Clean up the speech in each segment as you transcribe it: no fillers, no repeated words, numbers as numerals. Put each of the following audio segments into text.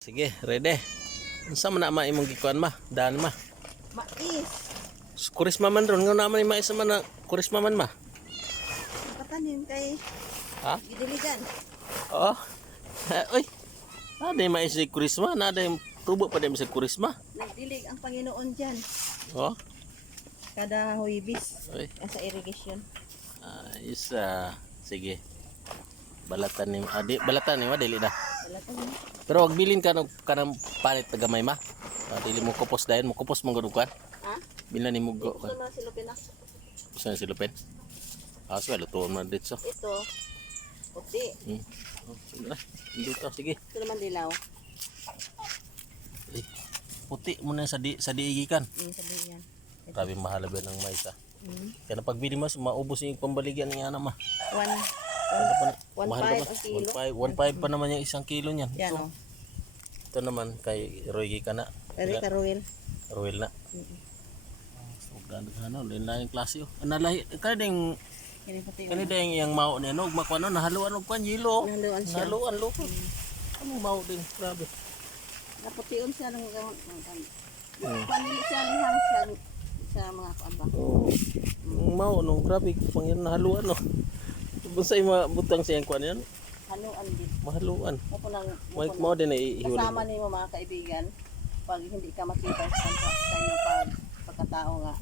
Sige, ready. Unsa man na imong gikuan ma? Daan ma. Mais. Kuris man ron nga naman mais man na kuris man ma. Patanim kay Ha? gidiligan. Oh. Oy. Ada mais si kuris ma, ada yung tubo pa din sa kuris ma. Nagdilig ang Panginoon diyan Oh. kada huwibis Oy. sa irrigation. Isa. Sige. Balatan ni balatan ni dili na. Wala pa yun. Pero wag bilin ka kanang palit tagamay ma. Dili mo kupos dayon, mo kupos mo gud kan. Ha? Bilan ni mo go Ito kan. na silupin na. Gusto na silupin. So lutuon man dito. Ito. Puti. Oh, sige na. Dito sige. Ito naman dilaw. Puti mo na sa diigi kan. Sabi yan. Grabe mahal ba ng mais ah. Mm. Kaya na pagbili mas maubos yung pambaligyan ng ana ma. 1.5 ang kilo. 1.5 pa naman yung isang kilo niyan. Yan o. Ito naman kay Roy ka na. Pwede ka Ruel. Royal na. So ano, na yung klase oh. Analahi kading Kini yang mao ni ano makuano nahaluan og kwan yelo. Nahaluan siya. Nahaluan lo. Ano mao din grabe. Naputiun siya ng gamot. Panili siya lihang siya sa mga kaaba. Oh. Mao no grabe pangyan nahaluan no. Bunsay mabutang siyang kwan yan. Haluan din. Mahaluan. Opo nang Mo din ay ihuli. kasama nimo mga kaibigan pag hindi ka makita sa inyo pagkatao nga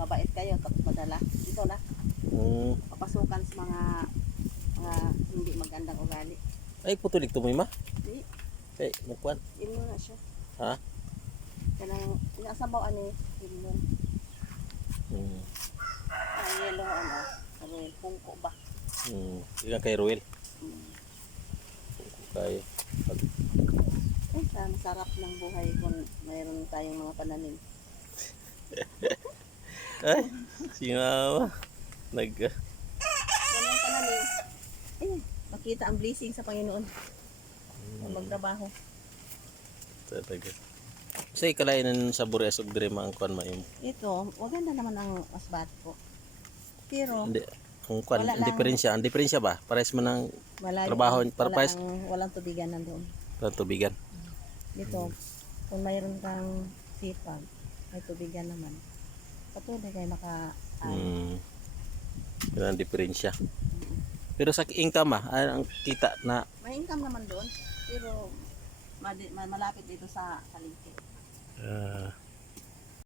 mabait kayo tapos madala dito na papasukan sa mga hindi magandang ugali. Ay putulik to mo ma. Di Ay mukwan. imo na siya. Ha? Kanang inasabaw ani imo. Yelo ano, ano pungko ba? Ikan kay Royal. Hmm. Kay Masarap ng buhay kung mayroon tayong mga pananim. ay singawa nag Kung may pananim, makita ang blessing sa Panginoon. Magtrabaho. talaga. Say kalainan sa Bures og dire man kwan maim. Ito, maganda naman ang asbat ko. Pero Hindi ang kwan Wala ang diferensya ba? Pares man ang malayo trabaho para wala pares walang tubigan nandoon. tubigan. Dito, kung mayroon kang sipag, may tubigan naman. Patuloy kayo Yan ang diferensya. Pero sa income ang kita na may income naman doon. Pero malapit dito sa palengke.